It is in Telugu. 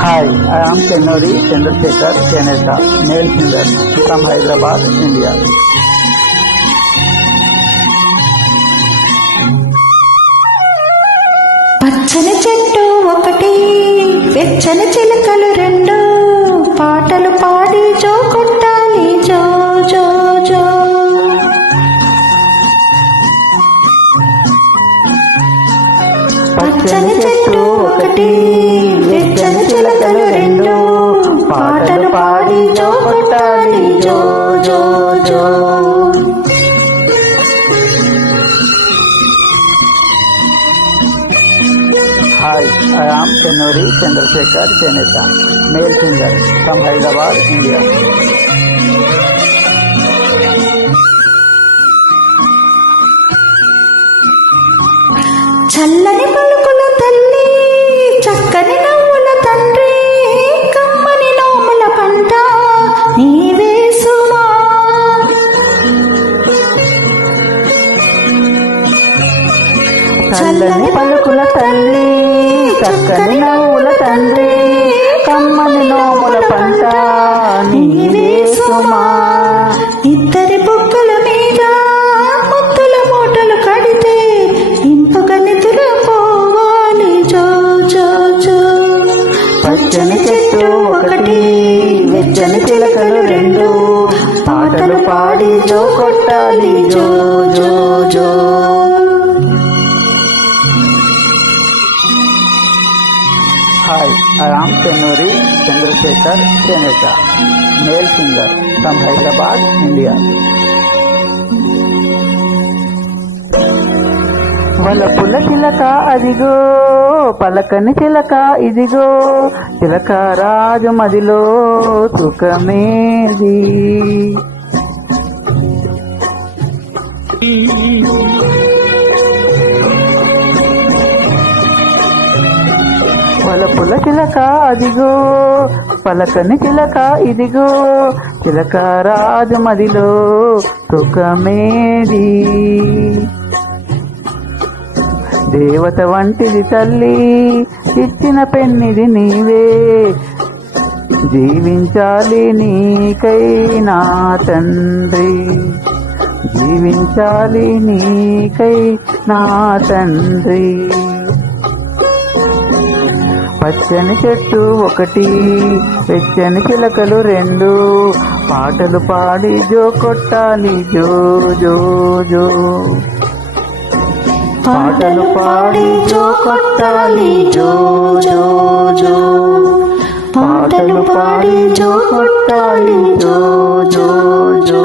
Hi, I am Kennedy Chandrasekhar Chaneta, male singer from Hyderabad, India. పచ్చని చెట్టు ఒకటి, వెచ్చని చిలకలు రెండు, పాటలు పాడి జో కొట్టాలి జో జో జో. పచ్చని చెట్టు ఒకటి, వెచ్చని చిలకలు రెండు, పాటలు పాడి జో కొట్టాలి జో జో జో. Hi, I am Kennedy Chandrasekhar Chaneta, male singer from Hyderabad, India. చల్లని పలుకుల తల్లి, చక్కని నవ్వుల తండ్రి, కమ్మని నోముల పంట నీవే సుమా. చల్లని పలుకుల తల్లి, చక్కని నవ్వుల తండ్రి, కమ్మని నోముల పంట నీవే సుమా. ఇద్దరి బుగ్గల మీద ముద్దుల మూటలు కడితే ఇంపుగా నిధులు పోవాలి జో జో జో. పచ్చని చెట్టు ఒకటి, వెచ్చని చిలకలు రెండు, పాటలు పాడి జో కొట్టాలి జో జో జో. Hi, I am Kennedy Chandrasekhar Chaneta, male singer from Hyderabad, India. వలపుల చిలక అదిగో, పలకని చిలక ఇదిగో, చిలక రాజు మదిలో సుఖమేది. వలపుల చిలక అదిగో, పలకని చిలక ఇదిగో, చిలక రాజు మదిలో సుఖమేది. దేవత వంటిది తల్లి, ఇచ్చిన పెన్నిది నీవే, జీవించాలి నీకై నా తండ్రి, జీవించాలి నీకై నా తండ్రి. పచ్చని చెట్టు ఒకటి, వెచ్చని చిలకలు రెండు, పాటలు పాడి జో కొట్టాలి జో జో జో. పాటలు పాడి జో కొట్టాలి జో జో జో. పాటలు పాడి జో కొట్టాలి జో జో జో.